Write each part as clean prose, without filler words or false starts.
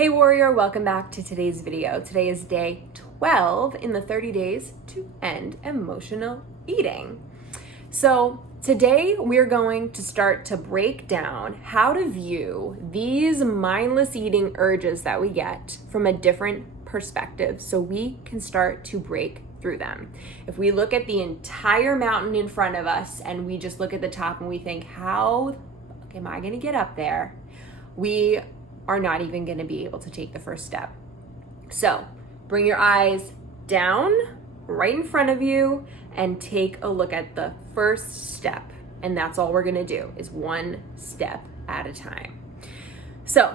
Hey warrior, welcome back to today's video. Today is day 12 in the 30 days to end emotional eating. So today we're going to start to break down how to view these mindless eating urges that we get from a different perspective so we can start to break through them. If we look at the entire mountain in front of us and we just look at the top and we think, how am I going to get up there? We are not even going to be able to take the first step. So bring your eyes down right in front of you and take a look at the first step. And that's all we're going to do is one step at a time. So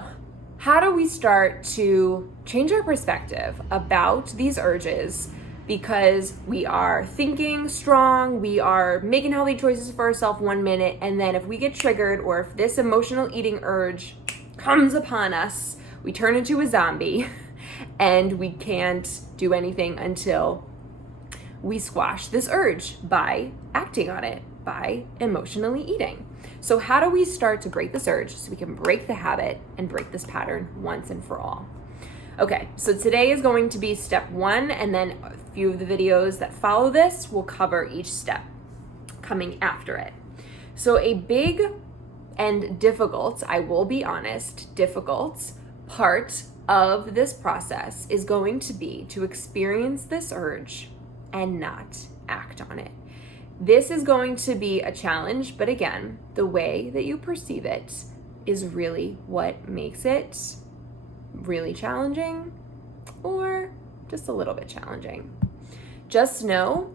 how do we start to change our perspective about these urges? Because we are thinking strong, we are making healthy choices for ourselves 1 minute, and then if we get triggered or if this emotional eating urge comes upon us, we turn into a zombie and we can't do anything until we squash this urge by acting on it, by emotionally eating. So how do we start to break this urge so we can break the habit and break this pattern once and for all? Okay, so today is going to be step 1, and then a few of the videos that follow this will cover each step coming after it. So a big and difficult, I will be honest, difficult part of this process is going to be to experience this urge and not act on it. This is going to be a challenge, but again, the way that you perceive it is really what makes it really challenging or just a little bit challenging. Just know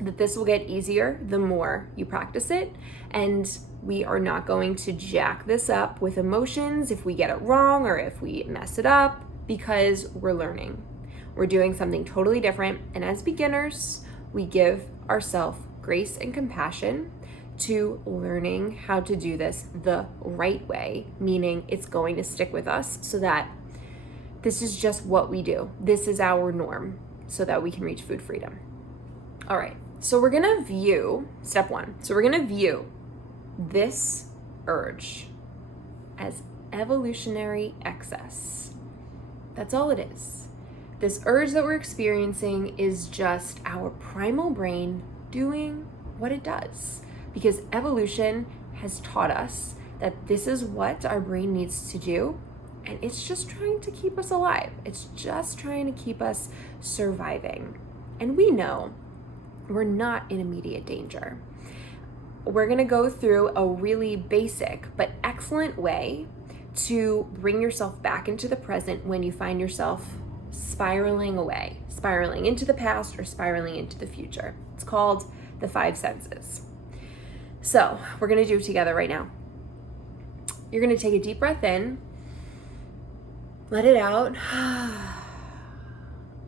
that this will get easier the more you practice it, and we are not going to jack this up with emotions if we get it wrong or if we mess it up, because we're learning. We're doing something totally different, and as beginners, we give ourselves grace and compassion to learning how to do this the right way, meaning it's going to stick with us so that this is just what we do. This is our norm so that we can reach food freedom. All right, so we're gonna view, step 1, so we're gonna view this urge as evolutionary excess. That's all it is. This urge that we're experiencing is just our primal brain doing what it does, because evolution has taught us that this is what our brain needs to do, and it's just trying to keep us alive. It's just trying to keep us surviving. And we know we're not in immediate danger. We're gonna go through a really basic but excellent way to bring yourself back into the present when you find yourself spiraling away, spiraling into the past or spiraling into the future. It's called the 5 senses. So we're gonna do it together right now. You're gonna take a deep breath in, let it out,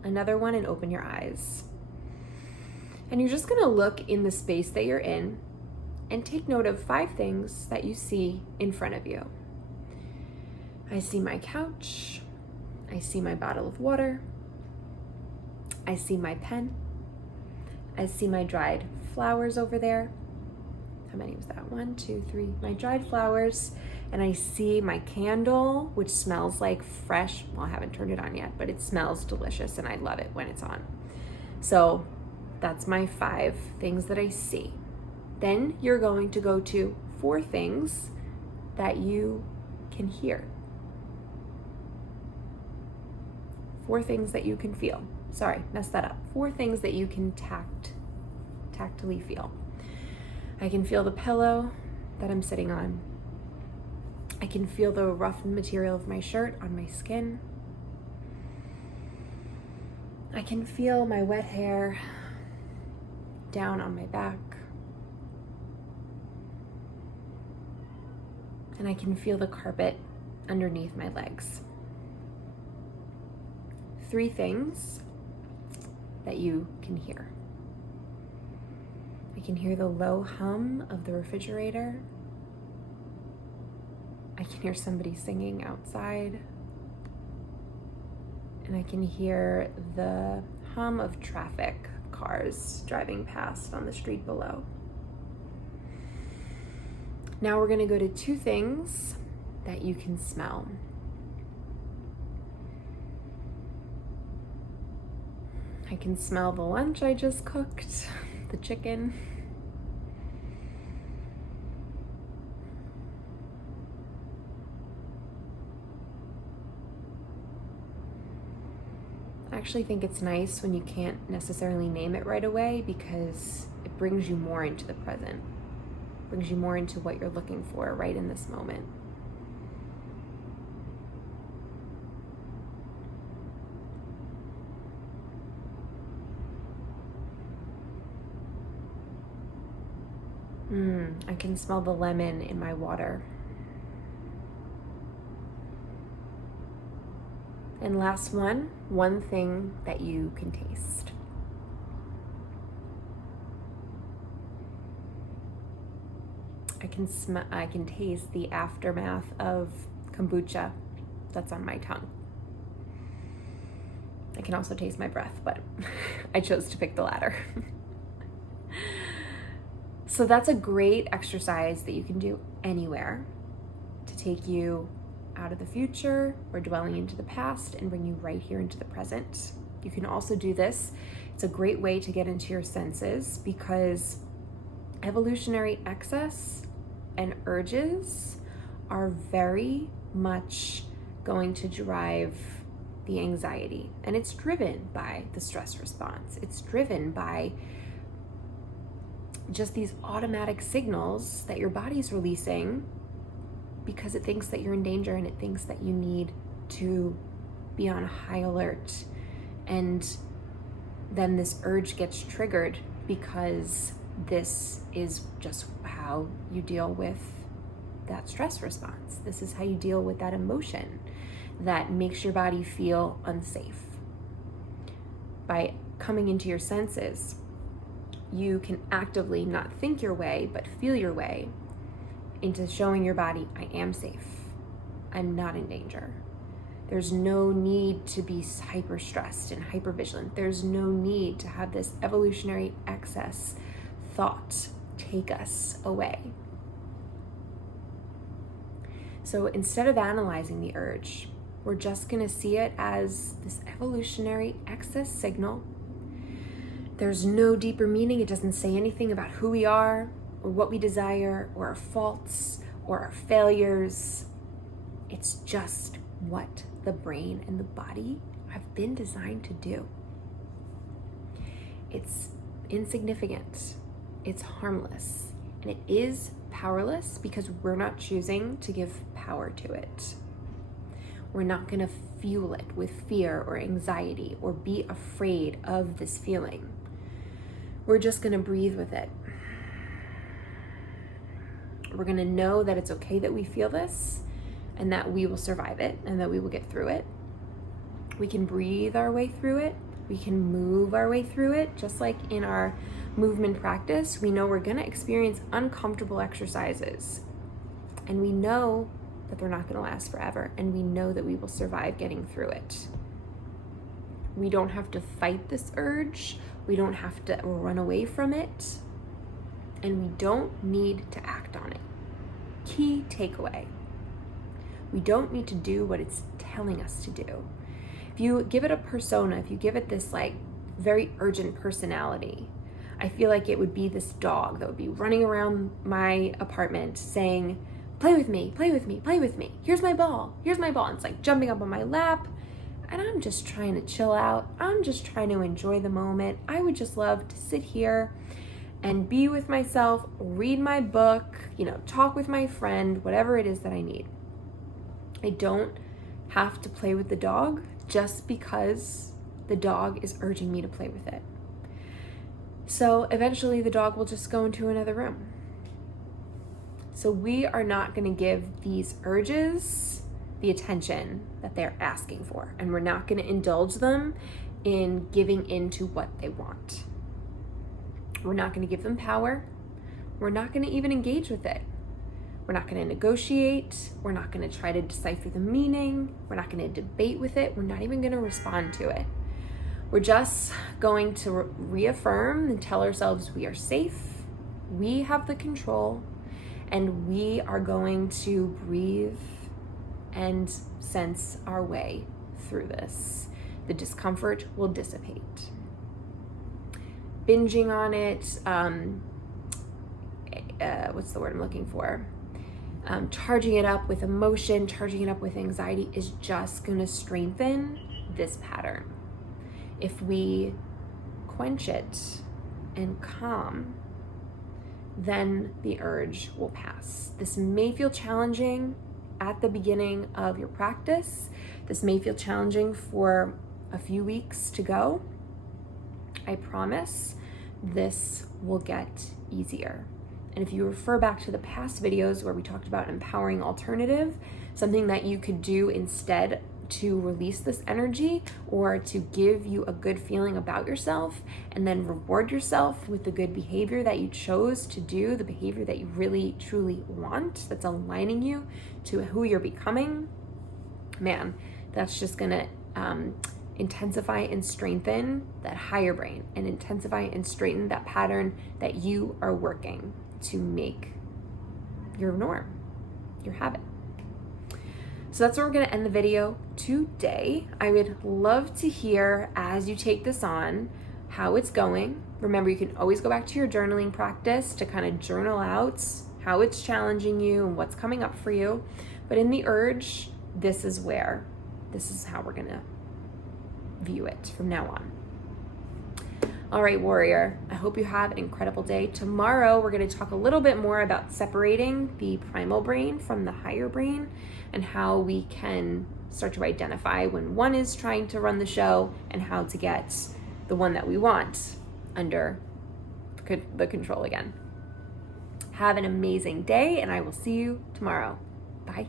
another one, and open your eyes. And you're just gonna look in the space that you're in and take note of 5 things that you see in front of you. I see my couch. I see my bottle of water. I see my pen. I see my dried flowers over there. How many was that? 1, 2, 3. My dried flowers. And I see my candle, which smells like fresh. Well, I haven't turned it on yet, but it smells delicious and I love it when it's on. So that's my 5 things that I see. Then you're going to go to 4 things that you can hear. 4 things that you can feel. Sorry, messed that up. 4 things that you can tactily feel. I can feel the pillow that I'm sitting on. I can feel the rough material of my shirt on my skin. I can feel my wet hair down on my back. And I can feel the carpet underneath my legs. 3 things that you can hear. I can hear the low hum of the refrigerator. I can hear somebody singing outside. And I can hear the hum of traffic, cars driving past on the street below. Now we're gonna go to 2 things that you can smell. can smell the lunch I just cooked, the chicken. I actually think it's nice when you can't necessarily name it right away, because it brings you more into the present, brings you more into what you're looking for right in this moment. I can smell the lemon in my water. And last one thing that you can taste. I can taste the aftermath of kombucha that's on my tongue. I can also taste my breath, but I chose to pick the latter. So that's a great exercise that you can do anywhere to take you out of the future or dwelling into the past and bring you right here into the present. You can also do this. It's a great way to get into your senses, because evolutionary excess and urges are very much going to drive the anxiety. And it's driven by the stress response. It's driven by just these automatic signals that your body's releasing because it thinks that you're in danger, and it thinks that you need to be on high alert. And then this urge gets triggered because this is just how you deal with that stress response. This is how you deal with that emotion that makes your body feel unsafe. By coming into your senses, you can actively not think your way, but feel your way into showing your body, I am safe. I'm not in danger. There's no need to be hyper stressed and hyper vigilant. There's no need to have this evolutionary excess thought take us away. So instead of analyzing the urge, we're just going to see it as this evolutionary excess signal. There's no deeper meaning. It doesn't say anything about who we are or what we desire or our faults or our failures. It's just what the brain and the body have been designed to do. It's insignificant. It's harmless. And it is powerless because we're not choosing to give power to it. We're not going to fuel it with fear or anxiety or be afraid of this feeling. We're just going to breathe with it. We're going to know that it's okay that we feel this and that we will survive it and that we will get through it. We can breathe our way through it. We can move our way through it. Just like in our movement practice, we know we're going to experience uncomfortable exercises. And we know that they're not going to last forever. And we know that we will survive getting through it. We don't have to fight this urge. We don't have to run away from it. And we don't need to act on it. Key takeaway. We don't need to do what it's telling us to do. If you give it a persona, if you give it this like very urgent personality, I feel like it would be this dog that would be running around my apartment saying, play with me, play with me, play with me. Here's my ball, here's my ball. And it's like jumping up on my lap. And I'm just trying to chill out. I'm just trying to enjoy the moment. I would just love to sit here and be with myself, read my book, talk with my friend, whatever it is that I need. I don't have to play with the dog just because the dog is urging me to play with it. So eventually the dog will just go into another room. So we are not going to give these urges the attention that they're asking for, and we're not going to indulge them in giving into what they want. We're not going to give them power. We're not going to even engage with it. We're not going to negotiate. We're not going to try to decipher the meaning. We're not going to debate with it. We're not even going to respond to it. We're just going to reaffirm and tell ourselves we are safe, we have the control, and we are going to breathe and sense our way through this. The discomfort will dissipate. binging on it, what's the word I'm looking for? Charging it up with emotion, charging it up with anxiety is just going to strengthen this pattern. If we quench it and calm, then the urge will pass. This may feel challenging at the beginning of your practice. This may feel challenging for a few weeks to go. I promise this will get easier. And if you refer back to the past videos where we talked about empowering alternative, something that you could do instead to release this energy or to give you a good feeling about yourself and then reward yourself with the good behavior that you chose to do, the behavior that you really truly want, that's aligning you to who you're becoming, man, that's just gonna intensify and strengthen that higher brain and intensify and straighten that pattern that you are working to make your norm, your habit. So that's where we're going to end the video today. I would love to hear, as you take this on, how it's going. Remember, you can always go back to your journaling practice to kind of journal out how it's challenging you and what's coming up for you. But in the urge, this is how we're going to view it from now on. All right, warrior, I hope you have an incredible day. Tomorrow, we're going to talk a little bit more about separating the primal brain from the higher brain and how we can start to identify when one is trying to run the show and how to get the one that we want under the control again. Have an amazing day, and I will see you tomorrow. Bye.